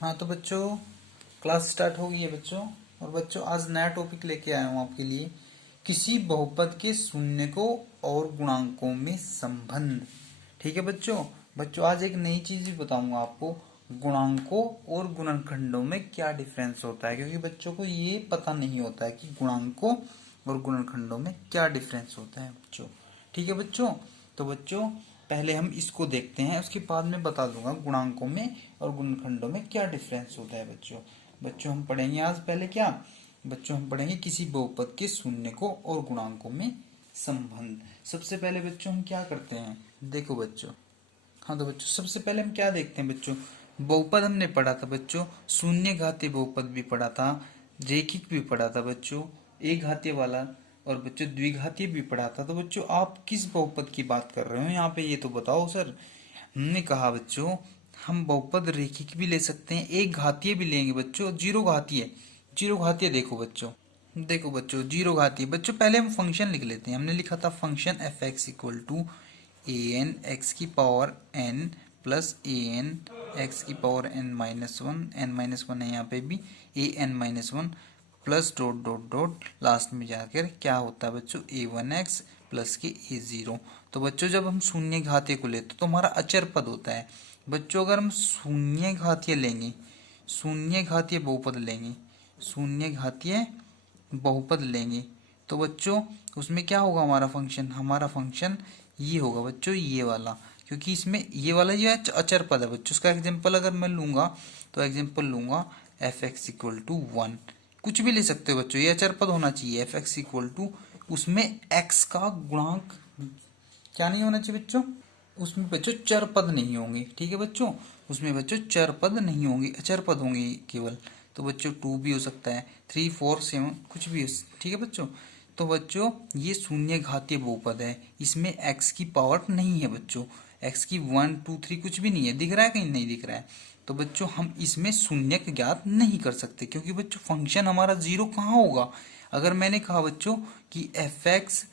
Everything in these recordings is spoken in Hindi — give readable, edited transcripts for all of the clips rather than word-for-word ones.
हाँ तो बच्चों, क्लास स्टार्ट हो गई है बच्चों। और बच्चों आज नया टॉपिक लेके आया हूँ आपके लिए, किसी बहुपद के शून्यकों और गुणांकों में संबंध। ठीक है बच्चों। बच्चों आज एक नई चीज भी बताऊंगा आपको, गुणांकों और गुणनखंडों में क्या डिफरेंस होता है, क्योंकि बच्चों को ये पता नहीं होता है कि गुणांकों और गुणनखंडों में क्या डिफरेंस होता है बच्चों। ठीक है बच्चों। तो बच्चों पहले हम इसको देखते हैं, उसके बाद में बता दूंगा गुणांकों में और गुणनखंडों में क्या डिफरेंस होता है बच्चों। बच्चों हम पढ़ेंगे आज पहले क्या, बच्चों हम पढ़ेंगे किसी बहुपद के शून्यकों और गुणांकों में संबंध। सबसे पहले बच्चों हम क्या करते हैं, देखो बच्चों। हाँ तो बच्चों सबसे पहले हम क्या देखते हैं बच्चों, बहुपद हमने पढ़ा था बच्चों, शून्य घातीय बहुपद भी पढ़ा था, रेखिक भी पढ़ा था बच्चों, एक घातीय वाला, और बच्चों द्विघातीय भी पढ़ा था। तो बच्चों आप किस बहुपद की बात कर रहे हो यहाँ पे, ये तो बताओ सर। हमने कहा बच्चों हम बहुपद रेखिक भी ले सकते हैं, एक घातीय भी लेंगे बच्चों, जीरो घातीय। जीरो घातीय देखो बच्चों, देखो बच्चों जीरो घातीय। बच्चों पहले हम फंक्शन लिख लेते हैं। हमने लिखा था function f x equal to a n x की power n plus a n x की पावर एन माइनस वन है यहाँ पे भी, a n minus one plus dot dot dot last में जाकर क्या होता है बच्चों, ए वन एक्स प्लस के ए जीरो। तो बच्चों जब हम शून्य घातीय को लेते तो हमारा अचर पद होता है बच्चों। अगर हम शून्य घातीय लेंगे, शून्य घातीय बहुपद लेंगे, शून्य घातीय बहुपद लेंगे, तो बच्चों उसमें क्या होगा, हमारा फंक्शन ये होगा बच्चों, ये वाला। क्योंकि इसमें ये वाला ये अचर पद है बच्चों। उसका एग्जाम्पल अगर मैं लूंगा तो एग्जाम्पल लूंगा F x equal to one, कुछ भी ले सकते हो बच्चों, ये अचर पद होना चाहिए। एफ एक्स इक्वल टू, उसमें एक्स का गुणांक क्या नहीं होना चाहिए बच्चों, उसमें बच्चों चर पद नहीं होंगे। ठीक है बच्चों, उसमें बच्चों चर पद नहीं होंगे, अचर पद होंगे केवल। तो बच्चों टू भी हो सकता है, थ्री फोर सेवन कुछ भी हो। ठीक है बच्चों। तो बच्चों ये शून्य घातीय बहुपद है, इसमें एक्स की पावर नहीं है बच्चों, एक्स की वन टू थ्री कुछ भी नहीं है। दिख रहा है कहीं, नहीं दिख रहा है। तो बच्चों हम इसमें शून्य ज्ञात नहीं कर सकते, क्योंकि बच्चों फंक्शन हमारा जीरो कहाँ होगा। अगर मैंने कहा बच्चों कि F x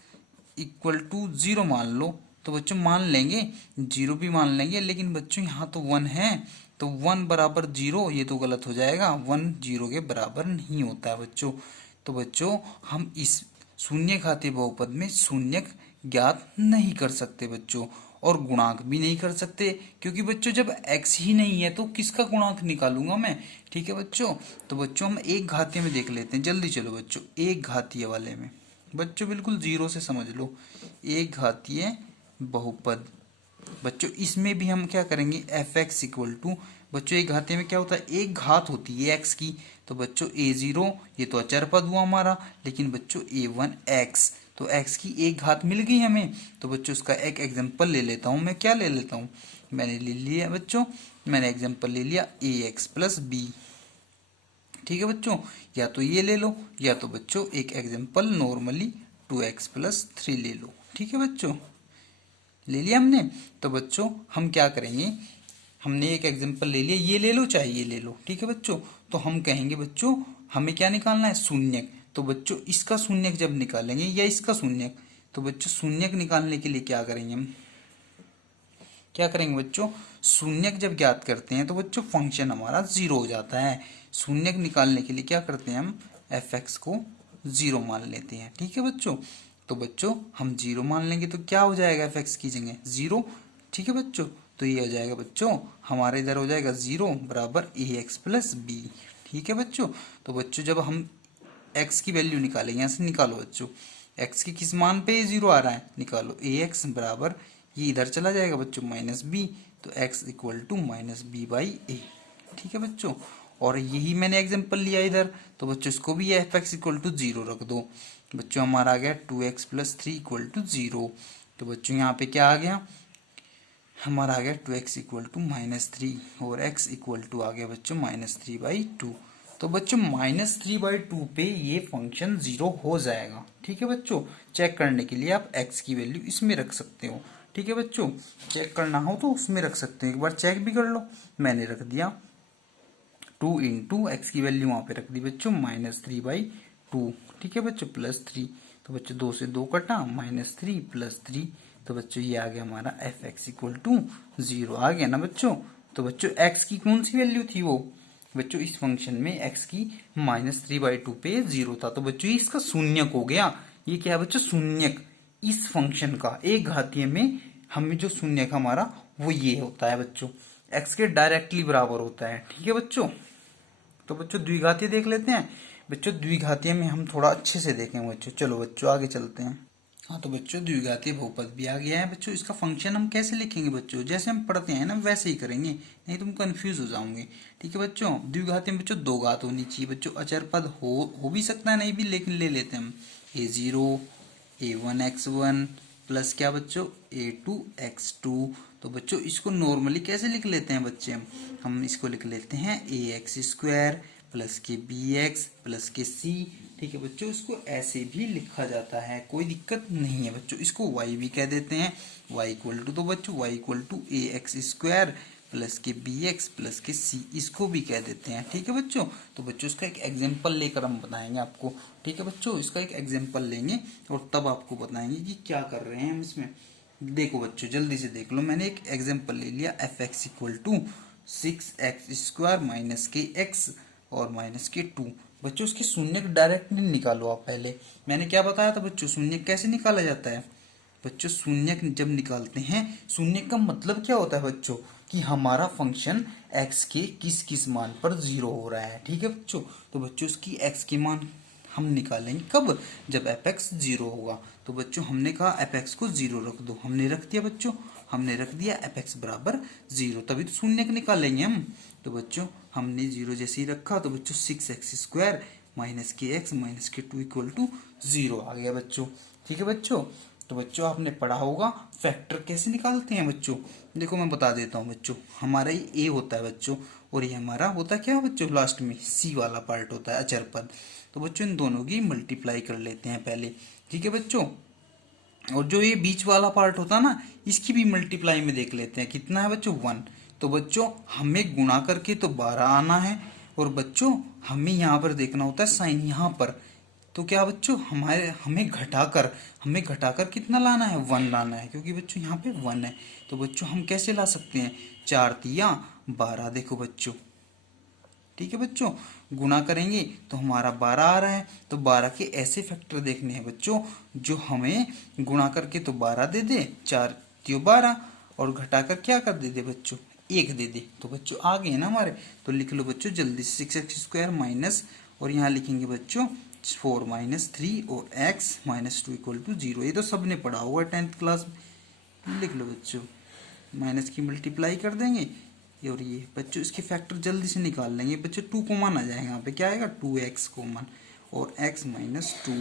equal to zero मान लो, तो बच्चों मान लेंगे, जीरो भी मान लेंगे, लेकिन बच्चों यहाँ तो वन है, तो वन बराबर जीरो ये तो गलत हो जाएगा, वन जीरो के बराबर नहीं होता है बच्चों। तो बच्चों हम इस शून्य घातीय बहुपद में शून्यक ज्ञात नहीं कर सकते बच्चों, और गुणांक भी नहीं कर सकते, क्योंकि बच्चों जब x ही नहीं है तो किसका गुणांक निकालूंगा मैं। ठीक है बच्चों। तो बच्चों हम एक घातीय में देख लेते हैं, जल्दी चलो बच्चों, एक घातीय वाले में बच्चों बिल्कुल जीरो से समझ लो, एक घातीय बहुपद। बच्चों इसमें भी हम क्या करेंगे, एफ एक्स इक्वल टू, बच्चों एक घातीय में क्या होता है, एक घात होती है एक्स की। तो बच्चों ए जीरो ये तो अचर पद हुआ हमारा, लेकिन बच्चों ए वन एक्स, तो एक्स की एक घात मिल गई हमें। तो बच्चों उसका एक एग्जांपल ले लेता हूँ मैं, क्या ले लेता हूँ, मैंने ले लिया बच्चों, मैंने एग्जांपल ले लिया ए एक्स प्लस बी। ठीक है बच्चों, या तो ये ले लो, या तो बच्चों एक example normally two X plus three ले लो। ठीक है बच्चों, ले लिया हमने। तो बच्चों हम क्या करेंगे, हमने एक एग्जांपल ले लिया, ये ले लो चाहे ये ले लो। ठीक है बच्चों। तो हम कहेंगे बच्चों हमें क्या निकालना है, शून्यक। तो बच्चों इसका शून्यक जब निकालेंगे या इसका शून्यक, तो बच्चों शून्यक निकालने के लिए क्या करेंगे हम, क्या करेंगे बच्चों, शून्यक जब ज्ञात करते हैं तो बच्चों फंक्शन हमारा जीरो हो जाता है। शून्यक निकालने के लिए क्या करते हैं हम, एफ एक्स को जीरो मान लेते हैं। ठीक है बच्चों। तो बच्चों हम जीरो मान लेंगे तो क्या हो जाएगा, एफ एक्स की जगह जीरो। ठीक है बच्चों। तो ये हो जाएगा बच्चों, हमारे इधर हो जाएगा जीरो बराबर ए एक्स प्लस बी। ठीक है बच्चों। तो बच्चों जब हम एक्स की वैल्यू निकालेंगे, यहाँ से निकालो बच्चों, एक्स की किस मान पे जीरो आ रहा है, निकालो ए एक्स बराबर, ये इधर चला जाएगा बच्चों माइनस बी, तो x equal to minus B by A. ठीक है बच्चों। और यही मैंने एग्जांपल लिया इधर, तो बच्चों इसको भी F x equal to zero रख दो। बच्चों हमारा आ गया two X plus three equal to zero. तो बच्चों यहाँ पे क्या आ गया, हमारा आ गया two X equal to minus three, और एक्स इक्वल टू आ गया बच्चों माइनस थ्री बाई टू। तो बच्चों माइनस थ्री बाई टू पे ये फंक्शन जीरो हो जाएगा। ठीक है बच्चों। चेक करने के लिए आप एक्स की वैल्यू इसमें रख सकते हो। ठीक है बच्चों, चेक करना हो तो उसमें रख सकते हो, एक बार चेक भी कर लो। मैंने रख दिया टू इंटू एक्स की वैल्यू वहां पे रख दी बच्चों माइनस थ्री बाई टू। ठीक है बच्चों, प्लस थ्री, तो बच्चों दो से दो कटा, माइनस थ्री प्लस थ्री, तो बच्चों ये आ गया हमारा f x equal to zero, आ गया ना बच्चों। तो बच्चों एक्स की कौन सी वैल्यू थी वो, बच्चों इस फंक्शन में x की -3/2 पे 0 था, तो बच्चों ये इसका शून्यक हो गया। ये क्या है बच्चों, शून्यक। इस फंक्शन का एक घातीय में हमें जो शून्यक हमारा वो ये होता है बच्चों, x के डायरेक्टली बराबर होता है। ठीक है बच्चों, तो बच्चों द्विघातीय देख लेते हैं। बच्चों द्विघातीय में हम थोड़ा अच्छे से देखें बच्चों। चलो बच्चों आगे चलते हैं। हाँ तो बच्चों द्विघातीय बहुपद भी आ गया है बच्चों। इसका फंक्शन हम कैसे लिखेंगे बच्चों, जैसे हम पढ़ते हैं ना वैसे ही करेंगे, नहीं तुम कंफ्यूज हो जाओगे। ठीक है बच्चों, द्विघातीय में बच्चों दो घात होनी चाहिए बच्चों। अचर पद हो भी सकता है, नहीं भी, लेकिन ले लेते हैं हम a0 a1x1 प्लस क्या बच्चों a2x2। तो बच्चों इसको नॉर्मली कैसे लिख लेते हैं बच्चे, हम इसको लिख लेते हैं ax² प्लस के bx प्लस के c। ठीक है बच्चों, इसको ऐसे भी लिखा जाता है, कोई दिक्कत नहीं है बच्चों। इसको y भी कह देते हैं, y इक्वल टू, तो बच्चों y equal to ax² plus के bx प्लस के c, इसको भी कह देते हैं। ठीक है बच्चों, तो बच्चों इसका एक एग्जांपल लेकर हम बताएंगे आपको। ठीक है बच्चों, इसका एक एग्जांपल लेंगे और तब आपको बताएंगे कि क्या कर रहे हैं हम इसमें। देखो बच्चों जल्दी से देख लो, मैंने एक एग्जांपल ले लिया fx equal to 6x² minus के x और माइनस के 2। बच्चों उसके शून्य डायरेक्टली निकालो आप। पहले मैंने क्या बताया था बच्चों, शून्य कैसे निकाला जाता है बच्चों। शून्य जब निकालते हैं, शून्य का मतलब क्या होता है बच्चों, कि हमारा फंक्शन x के किस किस मान पर 0 हो रहा है। ठीक है बच्चों, तो बच्चों उसकी x के मान हम निकालेंगे कब, जब fx 0 होगा। तो बच्चों हमने कहा fx को 0 रख दो, हमने रख दिया बच्चों, हमने रख दिया fx बराबर 0, तभी तो शून्य निकालेंगे हम। तो बच्चों हमने 0 जैसे ही रखा, तो बच्चों 6x² माइनस के x माइनस के 2 इक्वल टू 0 आ गया बच्चों। ठीक है बच्चों, तो बच्चों आपने पढ़ा होगा फैक्टर कैसे निकालते हैं बच्चों। देखो मैं बता देता हूँ बच्चों, हमारा ये a होता है बच्चों, और ये हमारा होता क्या है बच्चों, लास्ट में c वाला पार्ट होता है अचर पद। तो बच्चों इन दोनों की मल्टीप्लाई कर लेते हैं पहले। ठीक है बच्चों, और जो ये बीच वाला पार्ट होता है ना, इसकी भी मल्टीप्लाई में देख लेते हैं, कितना है बच्चों 1। तो बच्चों हमें गुणा करके तो 12 आना है, और बच्चों हमें यहाँ पर देखना होता है साइन यहाँ पर। तो क्या बच्चों हमें घटाकर कितना लाना है, 1 लाना है, क्योंकि बच्चों यहाँ पे 1 है। तो बच्चों हम कैसे ला सकते हैं, 4 तिया 12। देखो बच्चों, ठीक है बच्चों, गुणा करेंगे तो हमारा 12 आ रहा है। तो 12 के ऐसे फैक्टर देखने हैं बच्चों जो हमें गुणा करके तो 12 दे दे, 4 तियो 12, और घटाकर क्या कर दे बच्चों 1 दे दे। तो बच्चों आ गए ना हमारे। तो लिख लो बच्चों जल्दी से 6x² माइनस, और यहाँ लिखेंगे बच्चों 4 माइनस 3 और x माइनस 2 इक्वल टू 0। ये तो सबने पढ़ा हुआ 10th क्लास में। लिख लो बच्चों, माइनस की मल्टीप्लाई कर देंगे, और ये बच्चों इसके फैक्टर जल्दी से निकाल लेंगे बच्चों। 2 कॉमन आ जाएगा, यहाँ पे क्या आएगा 2x कॉमन, और x माइनस 2।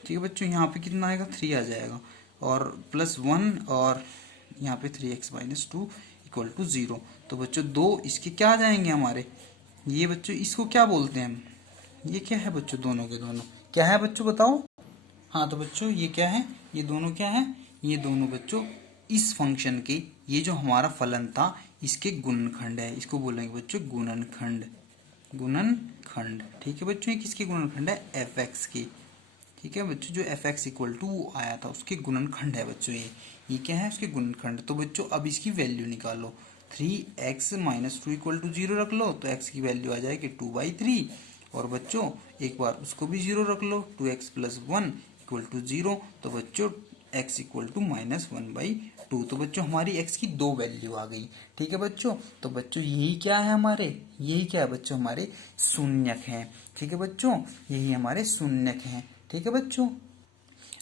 ठीक है बच्चों, यहाँ पे कितना आएगा 3 आ जाएगा, और प्लस 1, और यहाँ पे 3x माइनस 2 इक्वल टू 0। तो बच्चों 2 इसके क्या आ जाएंगे हमारे, ये बच्चों इसको क्या बोलते हैं हम, ये क्या है बच्चों, दोनों के दोनों क्या है बच्चों बताओ। हाँ तो बच्चों ये क्या है, ये दोनों क्या है, ये दोनों बच्चों इस फंक्शन के, ये जो हमारा फलन था इसके गुणनखंड है, इसको बोलेंगे बच्चों गुणनखंड। गुणनखंड, ठीक है बच्चों, ये किसके गुणनखंड है, fx के। ठीक है बच्चों, जो fx इक्वल टू आया था उसके गुणनखंड है बच्चों ये क्या है, उसके गुणनखंड। तो बच्चों अब इसकी वैल्यू निकालो, 3x माइनस 2 इक्वल टू 0 रख लो, तो x की वैल्यू आ जाएगी 2/3, और बच्चों एक बार उसको भी 0 रख लो, 2x प्लस 1 इक्वल टू 0। तो बच्चों x इक्वल टू माइनस 1/2। तो बच्चों हमारी x की 2 वैल्यू आ गई। ठीक है बच्चों, तो बच्चों यही क्या है हमारे, यही क्या है बच्चों, हमारे शून्यक हैं। ठीक है बच्चों, यही हमारे शून्यक हैं। ठीक है बच्चों,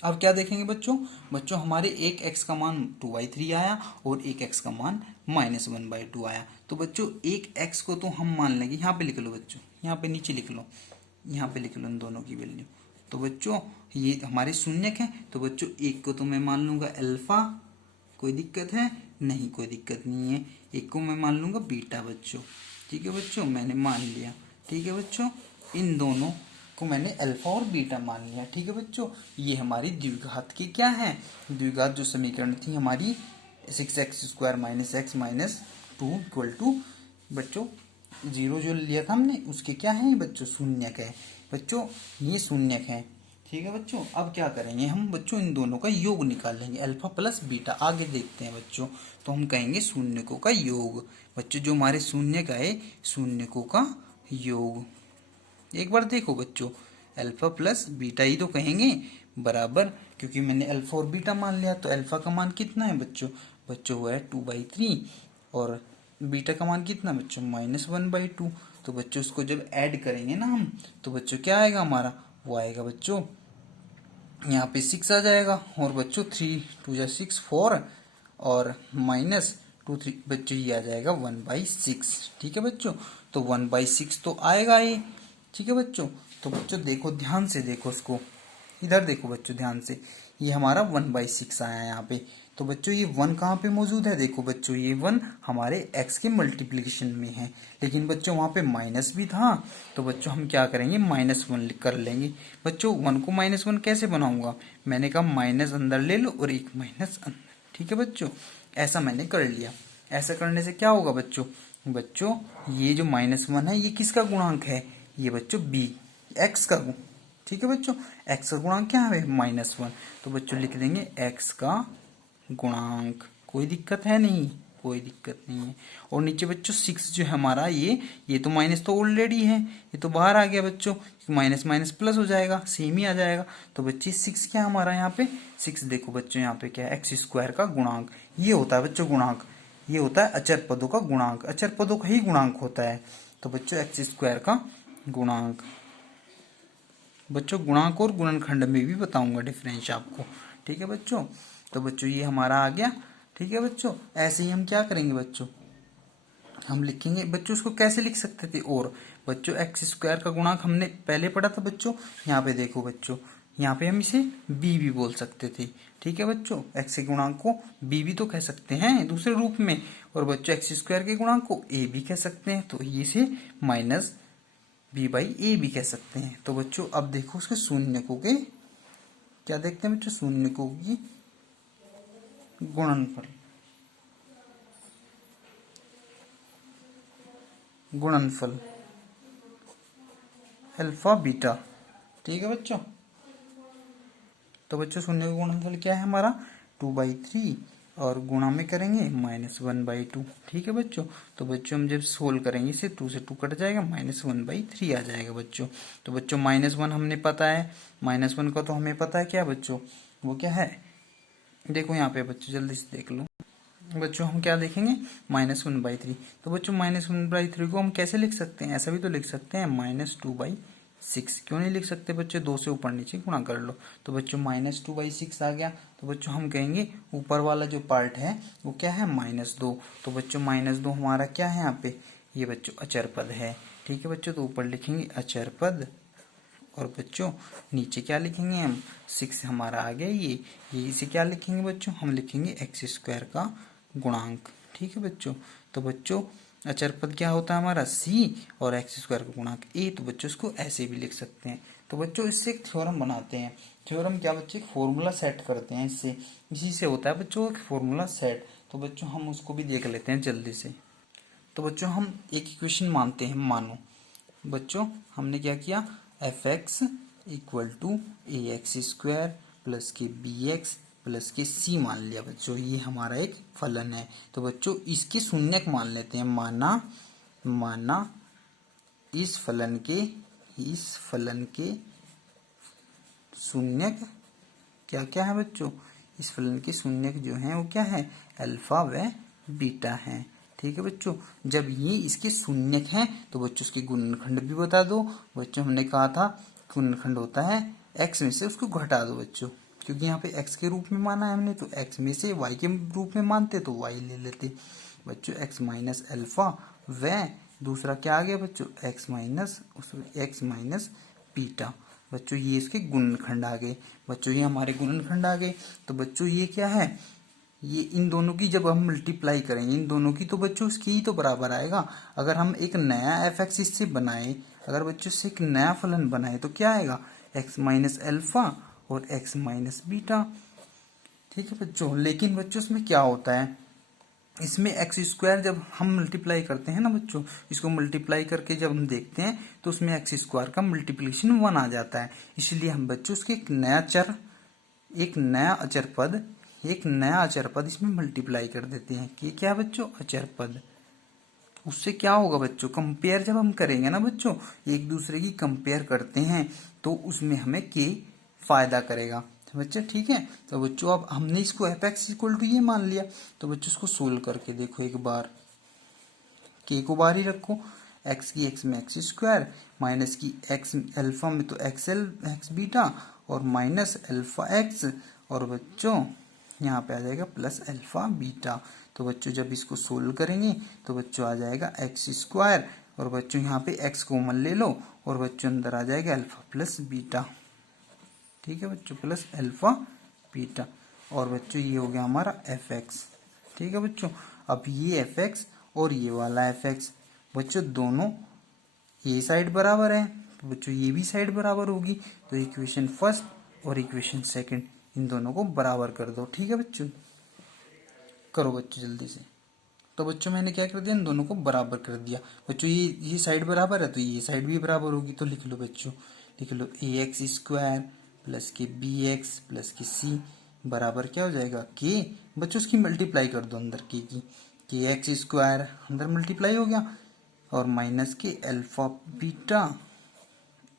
अब क्या देखेंगे बच्चों, बच्चों हमारे एक x का मान 2/3 आया, और एक x का मान माइनस 1/2 आया। तो बच्चों एक x को तो हम मान लेंगे, यहाँ पे लिख लो बच्चों, यहाँ पे नीचे लिख लो, यहाँ पे लिख लो इन दोनों की वैल्यू। तो बच्चों ये हमारे शून्यक हैं। तो बच्चों एक को तो मैं मान लूंगा अल्फा, कोई दिक्कत है नहीं, कोई दिक्कत नहीं है। एक को मैं मान लूंगा बीटा बच्चों। ठीक है बच्चों, मैंने मान लिया। ठीक है बच्चों, इन दोनों को मैंने अल्फा और बीटा मान लिया। ठीक है बच्चों, ये हमारी द्विघात की क्या है, द्विघात जो समीकरण थी हमारी 6x² minus x minus 2 equal to बच्चों 0 जो लिया था हमने उसके क्या है बच्चों, शून्यक है बच्चों, ये शून्यक है। ठीक है बच्चों, अब क्या करेंगे हम बच्चों, इन दोनों का योग निकालेंगे, अल्फा प्लस बीटा। आगे देखते हैं बच्चों, तो हम कहेंगे शून्यकों का योग। बच्चों जो हमारे शून्यक है, शून्यकों का योग। एक बार देखो बच्चों, अल्फा प्लस बीटा ही तो कहेंगे बराबर, क्योंकि मैंने अल्फा और बीटा मान लिया तो अल्फा का मान कितना है बच्चों, बच्चों वो है 2/3 और बीटा का मान कितना बच्चों -1/2। तो बच्चों उसको जब ऐड करेंगे ना हम, तो बच्चों क्या आएगा हमारा, वो आएगा बच्चों यहाँ पे 6 आ जाएगा, और बच्चों 3 2 6 4 और -2 3 बच्चों ये आ जाएगा 1/6। ठीक है बच्चों, तो 1/6 तो आएगा ही। ठीक है बच्चों, तो बच्चों देखो ध्यान से, देखो उसको, इधर देखो बच्चों ध्यान से, ये हमारा 1/6 आया है यहाँ पे। तो बच्चों ये 1 कहाँ पे मौजूद है, देखो बच्चों ये 1 हमारे x के मल्टीप्लिकेशन में है, लेकिन बच्चों वहाँ पे माइनस भी था, तो बच्चों हम क्या करेंगे -1 कर लेंगे। बच्चों 1 को -1 कैसे बनाऊंगा, मैंने कहा माइनस अंदर ले लो और एक माइनस अंदर। ठीक है बच्चों, ऐसा मैंने कर लिया। ऐसा करने से क्या होगा बच्चों, बच्चों ये जो -1 है ये किसका गुणांक है, ये बच्चों b x का गुण। ठीक है बच्चों, x का गुणांक क्या है -1, तो बच्चों लिख देंगे x का गुणांक। कोई दिक्कत है नहीं, कोई दिक्कत नहीं है। और नीचे बच्चों 6 जो है हमारा, ये तो माइनस तो ऑलरेडी है, ये तो बाहर आ गया बच्चों, माइनस माइनस प्लस हो जाएगा, सेम ही आ जाएगा। तो बच्चे 6 क्या हमारा यहाँ पे, 6 देखो बच्चों यहाँ पे क्या है, x² का गुणांक। ये होता है बच्चों गुणांक, ये होता है अचर पदों का गुणांक, अचर पदों का ही गुणांक होता है। तो बच्चों x² का गुणांक। बच्चों गुणांक और गुणनखंड में भी बताऊंगा डिफरेंस आपको। ठीक है बच्चों, तो बच्चों ये हमारा आ गया। ठीक है बच्चों, ऐसे ही हम क्या करेंगे बच्चों, हम लिखेंगे बच्चों उसको कैसे लिख सकते थे, और बच्चों x² का गुणांक हमने पहले पढ़ा था बच्चों। यहाँ पे देखो बच्चों, यहाँ पे हम इसे b भी बोल सकते थे। ठीक है बच्चों, x के गुणांक को b भी तो कह सकते हैं दूसरे रूप में, और बच्चों x² के गुणांक को a भी कह सकते हैं, तो ये से -b/a भी कह सकते हैं। तो बच्चों अब देखो उसके शून्यकों के, क्या देखते हैं बच्चों, शून्यकों की गुणनफल, गुणनफल अल्फा बीटा। ठीक है बच्चों, तो बच्चों शून्य का गुणनफल क्या है हमारा 2/3 और गुणा में करेंगे -1/2। ठीक है बच्चों, तो बच्चों हम जब सोल्व करेंगे इसे 2 से 2 कट जाएगा, -1/3 आ जाएगा बच्चों। तो बच्चों -1 हमने पता है, -1 का तो हमें पता है क्या बच्चों, वो क्या है, देखो यहाँ पे बच्चों जल्दी से देख लो। बच्चों हम क्या देखेंगे -1/3, तो बच्चों -1/3 को हम कैसे लिख सकते हैं, ऐसा भी तो लिख सकते हैं -2/6। क्यों नहीं लिख सकते बच्चों, 2 से ऊपर नीचे गुणा कर लो, तो बच्चों -2/6 आ गया। तो बच्चों हम कहेंगे ऊपर वाला जो पार्ट है वो क्या है -2। तो बच्चों -2 हमारा क्या है यहाँ पे, ये बच्चों अचर पद है। ठीक है बच्चों, तो ऊपर लिखेंगे अचर पद, और बच्चों नीचे क्या लिखेंगे हम, 6 हमारा आ गया ये इसे क्या लिखेंगे बच्चों, हम लिखेंगे x² का गुणांक। ठीक है बच्चों, तो बच्चों अचर पद क्या होता है हमारा c और x² का गुणांक a, तो बच्चों इसको ऐसे भी लिख सकते हैं। तो बच्चों इससे एक थ्योरम बनाते हैं, थ्योरम क्या बच्चे, एक फॉर्मूला सेट करते हैं, इससे इसी से होता है बच्चों एक फॉर्मूला सेट। तो बच्चों हम उसको भी देख लेते हैं जल्दी से। तो बच्चों हम एक इक्वेशन मानते हैं, मानो बच्चों हमने क्या किया, f(x) = ax² प्लस के bx प्लस के c मान लिया बच्चों, ये हमारा एक फलन है। तो बच्चों इसके शून्यक मान लेते हैं, माना इस फलन के शून्यक क्या क्या है बच्चों, इस फलन के शून्यक जो है वो क्या है, अल्फा व बीटा है। ठीक है बच्चों, जब ये इसके शून्यक हैं तो बच्चों उसके गुणनखंड भी बता दो। बच्चों हमने कहा था गुणनखंड होता है x में से उसको घटा दो बच्चों, क्योंकि यहाँ पे x के रूप में माना है हमने, तो x में से y के रूप में मानते तो y ले लेते बच्चों, x माइनस अल्फा व दूसरा क्या आ गया बच्चों, x माइनस बीटा। बच्चों ये इसके गुणनखंड आ गए, बच्चों ये हमारे गुणनखंड आ गए। तो बच्चों ये क्या है, ये इन दोनों की जब हम मल्टीप्लाई करेंगे इन दोनों की, तो बच्चों इसकी ही तो बराबर आएगा। अगर हम एक नया f(x) इससे बनाए, अगर बच्चों से एक नया फलन बनाए तो क्या आएगा, x माइनस अल्फा और x माइनस बीटा। ठीक है बच्चों, लेकिन बच्चों इसमें क्या होता है, इसमें x² जब हम मल्टीप्लाई करते हैं ना बच्चों, इसको मल्टीप्लाई करके जब हम देखते हैं तो उसमें x² का मल्टीप्लिकेशन 1 आ जाता है। इसलिए हम बच्चों उसके एक नया अचर पद इसमें मल्टीप्लाई कर देते हैं कि क्या बच्चों, अचर पद। उससे क्या होगा बच्चों, कंपेयर जब हम करेंगे ना बच्चों, एक दूसरे की कंपेयर करते हैं तो उसमें हमें के फायदा करेगा बच्चे, ठीक है। तो बच्चों अब हमने इसको एफ एक्स इक्वल टू ये मान लिया, तो बच्चों इसको सोल्व करके देखो एक बार, के को बाहर ही रखो, एक्स की एक्स में एक्स स्क्वायर, माइनस की एक्स अल्फा में तो एक्सएल एक्स बीटा, और माइनस अल्फा एक्स, और बच्चों यहाँ पे आ जाएगा प्लस अल्फा बीटा। तो बच्चों जब इसको सोल्व करेंगे तो बच्चों आ जाएगा एक्स स्क्वायर, और बच्चों यहाँ पे एक्स कॉमन ले लो, और बच्चों अंदर आ जाएगा अल्फा प्लस बीटा, ठीक है बच्चों, प्लस अल्फा बीटा। और बच्चों ये हो गया हमारा एफ एक्स, ठीक है बच्चों। अब ये एफ एक्स और ये वाला एफ एक्स, बच्चों दोनों ये साइड बराबर है, तो बच्चों ये भी साइड बराबर होगी, तो इक्वेशन फर्स्ट और इक्वेशन सेकंड इन दोनों को बराबर कर दो, ठीक है बच्चों। करो बच्चों जल्दी से। तो बच्चों मैंने क्या कर दिया, इन दोनों को बराबर कर दिया बच्चों, ये साइड बराबर है तो ये साइड भी बराबर होगी, तो लिख लो बच्चों, लिख लो ए एक्स स्क्वायर प्लस के बी एक्स प्लस के सी बराबर क्या हो जाएगा, के। बच्चों उसकी मल्टीप्लाई कर दो अंदर के एक्स स्क्वायर अंदर मल्टीप्लाई हो गया, और माइनस के अल्फा बीटा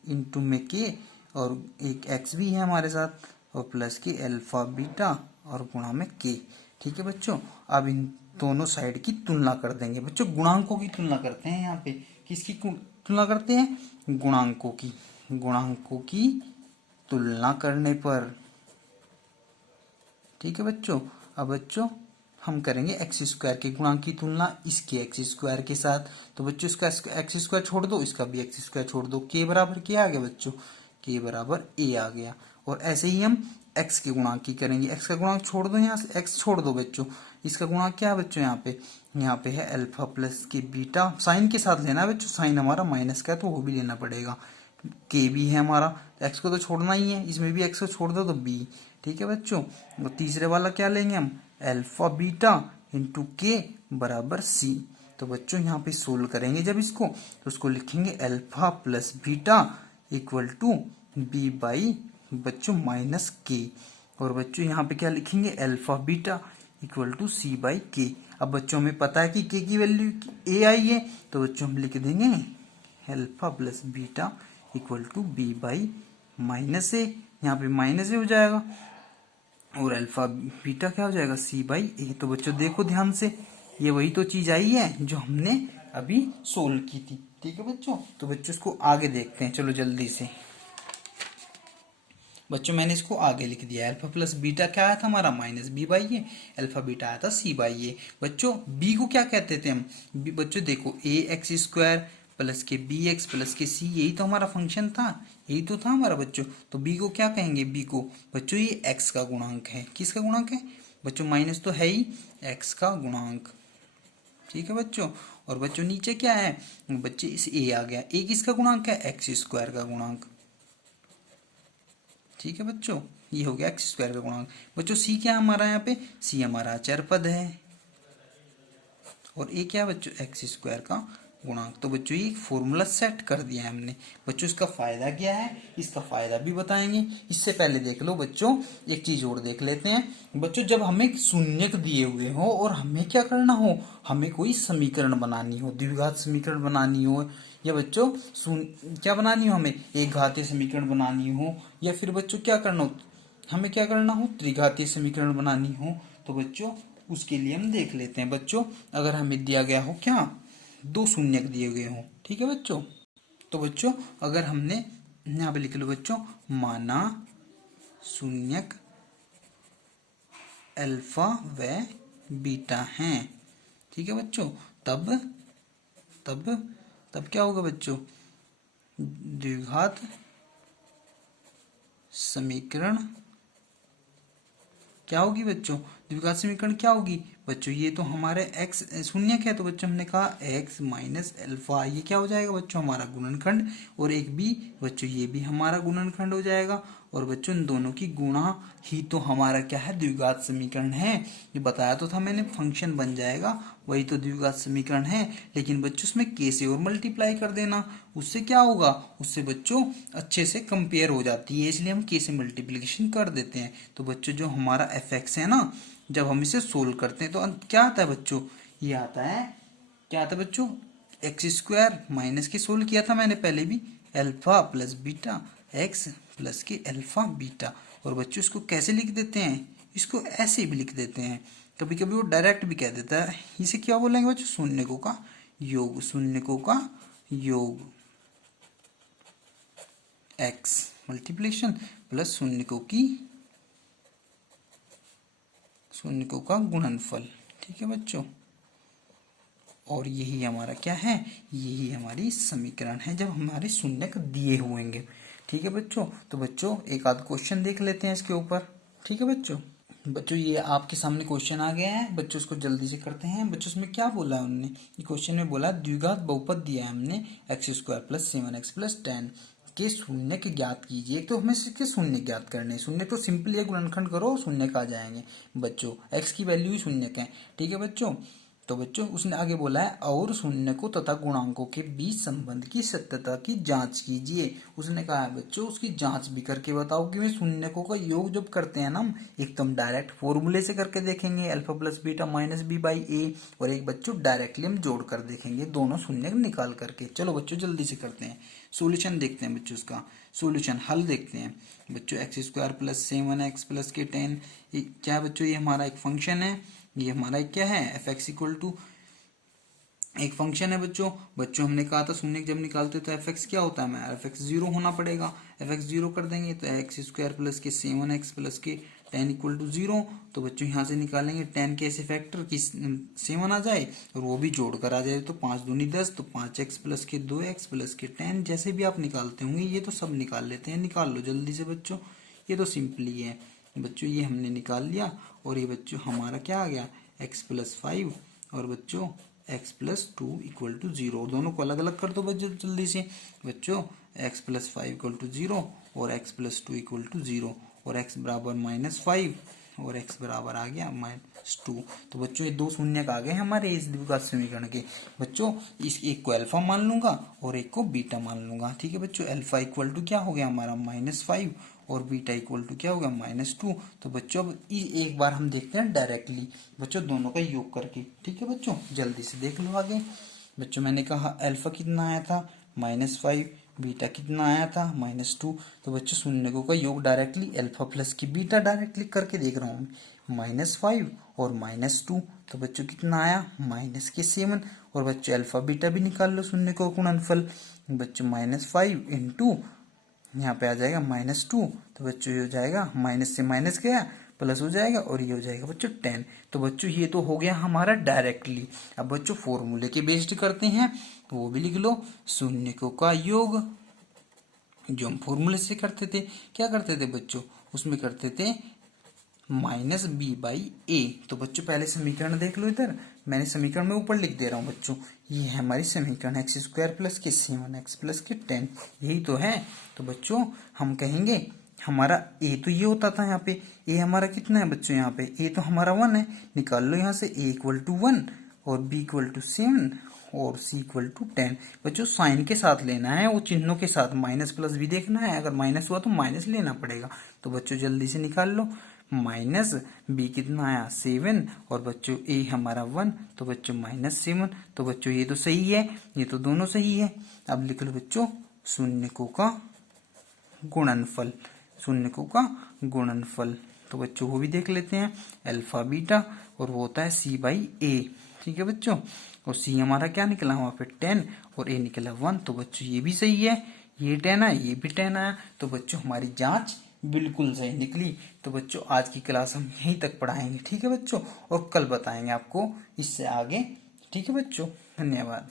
इंटू में के, और एक एक्स भी है हमारे साथ, और प्लस के अल्फा बीटा और गुणा में के, ठीक है बच्चों। अब इन दोनों साइड की तुलना कर देंगे बच्चों, गुणांकों की तुलना करते हैं यहाँ पे, किसकी तुलना करते हैं, गुणांकों की, गुणांकों की तुलना करने पर, ठीक है बच्चों। अब बच्चों हम करेंगे एक्स स्क्वायर के गुणांक की तुलना इसके एक्स स्क्वायर के साथ, तो बच्चों इसका एक्स स्क्वायर छोड़ दो, इसका भी एक्स स्क्वायर छोड़ दो, के बराबर क्या आ गया बच्चों, के बराबर ए आ गया। और ऐसे ही हम एक्स के गुणांक की करेंगे, एक्स का गुणांक छोड़ दो, यहाँ से एक्स छोड़ दो बच्चों, इसका गुणांक क्या है बच्चों, यहाँ पे है अल्फा प्लस के बीटा, साइन के साथ लेना है बच्चों, साइन हमारा माइनस का है तो वो भी लेना पड़ेगा, के भी है हमारा, एक्स को तो छोड़ना ही है, इसमें भी एक्स को छोड़ दो तो बी, ठीक है बच्चों। और तीसरे वाला क्या लेंगे हम, अल्फा बीटा इंटू के बराबर सी। तो बच्चों यहाँ पे सोल्व करेंगे जब इसको, तो उसको लिखेंगे alpha plus beta equal to B by बच्चों माइनस के, और बच्चों यहाँ पे क्या लिखेंगे, alpha beta equal to C by के। अब बच्चों हमें पता है कि के की वैल्यू ए आई है, तो बच्चों हम लिख देंगे alpha plus beta equal to B by minus A, यहाँ पे माइनस ए हो जाएगा, और अल्फा बीटा क्या हो जाएगा, सी बाई ए। तो बच्चों देखो ध्यान से, ये वही तो चीज आई है जो हमने अभी सोल्व की थी, ठीक है बच्चों। तो बच्चों इसको आगे देखते हैं, चलो जल्दी से। बच्चों मैंने इसको आगे लिख दिया, अल्फा प्लस बीटा क्या आया था हमारा, minus B by A, alpha beta आया था सी बाई ए। बच्चों बी को क्या कहते थे हम, बच्चों देखो ए एक्स स्क्वायर प्लस के बी एक्स प्लस के सी, यही तो हमारा फंक्शन था, यही तो था हमारा बच्चों। तो बी को क्या कहेंगे, बी को बच्चों ये एक्स का गुणांक है, किसका गुणांक है बच्चों, माइनस तो है ही, एक्स का गुणांक, ठीक है बच्चों। और बच्चों नीचे क्या है बच्चे, इस ए आ गया, ए किसका गुणांक है, एक्स स्क्वायर का गुणांक, ठीक है बच्चों, ये हो गया एक्स स्क्वायर का गुणांक। बच्चों सी क्या हमारा, यहाँ पे सी हमारा अचर पद है, और ए क्या है बच्चों, एक्स स्क्वायर का गुणांक। तो बच्चों ये फॉर्मूला सेट कर दिया है हमने। बच्चों इसका फायदा क्या है, इसका फायदा भी बताएंगे, इससे पहले देख लो बच्चों एक चीज और देख लेते हैं। बच्चों जब हमें शून्यक दिए हुए हो और हमें क्या करना हो, हमें कोई समीकरण बनानी हो, द्विघात समीकरण बनानी हो, या बच्चों क्या बनानी हो, हमें एक घातीय समीकरण बनानी हो, या फिर बच्चों क्या करना हो, हमें क्या करना हो, त्रिघातीय समीकरण बनानी हो, तो बच्चों उसके लिए हम देख लेते हैं। बच्चों अगर हमें दिया गया हो क्या, दो शून्यक दिए गए हों, ठीक है बच्चों। तो बच्चों अगर हमने यहाँ पे लिख लो बच्चों, माना शून्यक अल्फा व बीटा हैं, ठीक है बच्चों, तब तब तब क्या होगा बच्चों, द्विघात समीकरण क्या होगी बच्चों, द्विघात समीकरण क्या होगी बच्चों, ये तो हमारे x शून्यक है, तो बच्चों हमने कहा x माइनस अल्फा, ये क्या हो जाएगा बच्चों, हमारा गुणनखंड, और एक भी बच्चों ये भी हमारा गुणनखंड हो जाएगा, और बच्चों इन दोनों की गुणा ही तो हमारा क्या है, द्विघात समीकरण है। ये बताया तो था मैंने, फंक्शन बन जाएगा, वही तो द्विघात समीकरण है। लेकिन बच्चों उसमें के से और मल्टीप्लाई कर देना, उससे क्या होगा, उससे बच्चों अच्छे से कंपेयर हो जाती है, इसलिए हम के से मल्टीप्लीकेशन कर देते हैं। तो बच्चों जो हमारा एफ एक्स है ना, जब हम इसे सोल्व करते हैं तो क्या आता है बच्चों, ये आता है क्या था बच्चों, एक्स स्क्वायर माइनस के सोल्व किया था मैंने पहले भी, alpha plus beta x plus के अल्फा बीटा। और बच्चों इसको कैसे लिख देते हैं, इसको ऐसे भी लिख देते हैं, कभी कभी वो डायरेक्ट भी कह देता है। इसे क्या बोलेंगे बच्चों, शून्यकों का योग, शून्यकों का योग एक्स मल्टीप्लिकेशन प्लस शून्यकों का गुणनफल। ठीक है बच्चों, और यही हमारा क्या है, यही हमारी समीकरण है जब हमारे शून्यक दिए हुएंगे। ठीक है बच्चों, तो बच्चों एक आध क्वेश्चन देख लेते हैं इसके ऊपर। ठीक है बच्चों ये आपके सामने क्वेश्चन आ गया है बच्चों, इसको जल्दी से करते हैं। बच्चों इसमें क्या बोला है उन्होंने, क्वेश्चन में बोला द्विघात बहुपद दिया है हमने x square plus 7x plus 10 के शून्य के ज्ञात कीजिए। तो हमें इसके शून्य ज्ञात करने हैं, शून्य तो सिंपली एक गुणनखंड करो शून्य का आ जाएंगे बच्चों, एक्स की वैल्यू ही शून्य का है। ठीक है बच्चों, तो बच्चों उसने आगे बोला है और शून्य को तथा गुणांकों के बीच संबंध की सत्यता की जांच कीजिए। उसने कहा है बच्चों उसकी जांच भी करके बताओ कि वे शून्यकों का योग जब करते हैं ना हम, एक तो हम डायरेक्ट फॉर्मूले से करके देखेंगे alpha plus beta minus B by A, और एक बच्चों डायरेक्टली हम जोड़ कर देखेंगे दोनों शून्य निकाल करके। चलो बच्चों जल्दी से करते हैं, सोल्यूशन देखते हैं बच्चों, इसका सोल्यूशन हल देखते हैं बच्चों। X square plus 7x plus के 10 क्या है बच्चों, ये हमारा एक फंक्शन है, ये हमारा क्या है एफ एक्स इक्वल टू एक फंक्शन है बच्चों हमने कहा था शून्य जब निकालते तो एफ एक्स क्या होता है, हमारा एफ एक्स 0 होना पड़ेगा। एफ एक्स 0 कर देंगे तो एक्स स्क्वायर प्लस के 7x प्लस के 10 इक्वल टू 0। तो बच्चों यहाँ से निकालेंगे 10 के ऐसे फैक्टर की 7 आ जाए और वो भी जोड़ कर आ जाए, तो 5 दूनी 10, तो 5x प्लस के 2x प्लस के 10, जैसे भी आप निकालते होंगे ये तो सब निकाल लेते हैं। निकाल लो जल्दी से बच्चों, ये तो सिंपली है बच्चों, ये हमने निकाल लिया। और ये बच्चों हमारा क्या आ गया x प्लस 5 और बच्चों x प्लस 2 इक्वल टू 0। दोनों को अलग अलग कर दो बच्चों जल्दी से बच्चों, x प्लस 5 इक्वल टू 0 और x प्लस 2 इक्वल टू 0 और x बराबर -5 और x बराबर आ गया -2। तो बच्चों ये दो शून्यक आ गए हमारे इस द्विघात समीकरण के। बच्चों इस एक को अल्फा मान लूंगा और एक को बीटा मान लूंगा। ठीक है बच्चों, अल्फा इक्वल टू क्या हो गया हमारा -5 और बीटा इक्वल टू क्या हो गया -2। तो बच्चों अब एक बार हम देखते हैं डायरेक्टली बच्चों दोनों का योग करके। ठीक है बच्चों, जल्दी से देख लो आगे। बच्चों मैंने कहा अल्फा कितना आया था -5, बीटा कितना आया था -2। तो बच्चों शून्यकों का योग डायरेक्टली अल्फा प्लस की बीटा डायरेक्टली करके देख रहा हूँ, -5 और -2। तो बच्चों कितना आया -7। और बच्चों अल्फा बीटा भी निकाल लो शून्यकों का गुणनफल बच्चों, -5 इंटू यहाँ पे आ जाएगा -2। तो बच्चों ये हो जाएगा माइनस से माइनस गया प्लस हो जाएगा और ये हो जाएगा बच्चों 10। तो बच्चों ये तो हो गया हमारा डायरेक्टली। अब बच्चों फॉर्मूले के बेस्ड करते हैं, तो वो भी लिख लो, शून्यकों का योग जो हम फॉर्मूले से करते थे, क्या करते थे बच्चों, उसमें करते थे -b/a। तो बच्चों पहले समीकरण देख लो, इधर मैंने समीकरण में ऊपर लिख दे रहा हूँ बच्चों, ये है हमारी समीकरण एक्स स्क्वायर प्लस के 7x प्लस के 10, यही तो है। तो बच्चों हम कहेंगे हमारा a तो ये होता था, यहाँ पे a हमारा कितना है बच्चों, यहाँ पे a तो हमारा 1 है, निकाल लो यहाँ से a इक्वल टू 1 और b इक्वल टू 7 और c इक्वल टू 10। बच्चों साइन के साथ लेना है, वो चिन्हों के साथ, माइनस प्लस भी देखना है, अगर माइनस हुआ तो माइनस लेना पड़ेगा। तो बच्चों जल्दी से निकाल लो, माइनस बी कितना आया 7 और बच्चों ए हमारा 1, तो बच्चों -7। तो बच्चों ये तो सही है, ये तो दोनों सही है। अब लिख लो बच्चों शून्यकों का गुणनफल, शून्यकों का गुणनफल। तो बच्चों वो भी देख लेते हैं, अल्फा बीटा और वो होता है c/a। ठीक है बच्चों, और c हमारा क्या निकला वहां पे 10 और a निकला 1। तो बच्चों ये भी सही है, ये 10 आया, ये भी 10 आया। तो बच्चों हमारी जांच बिल्कुल सही निकली। तो बच्चों आज की क्लास हम यहीं तक पढ़ाएंगे। ठीक है बच्चों, और कल बताएंगे आपको इससे आगे। ठीक है बच्चों, धन्यवाद।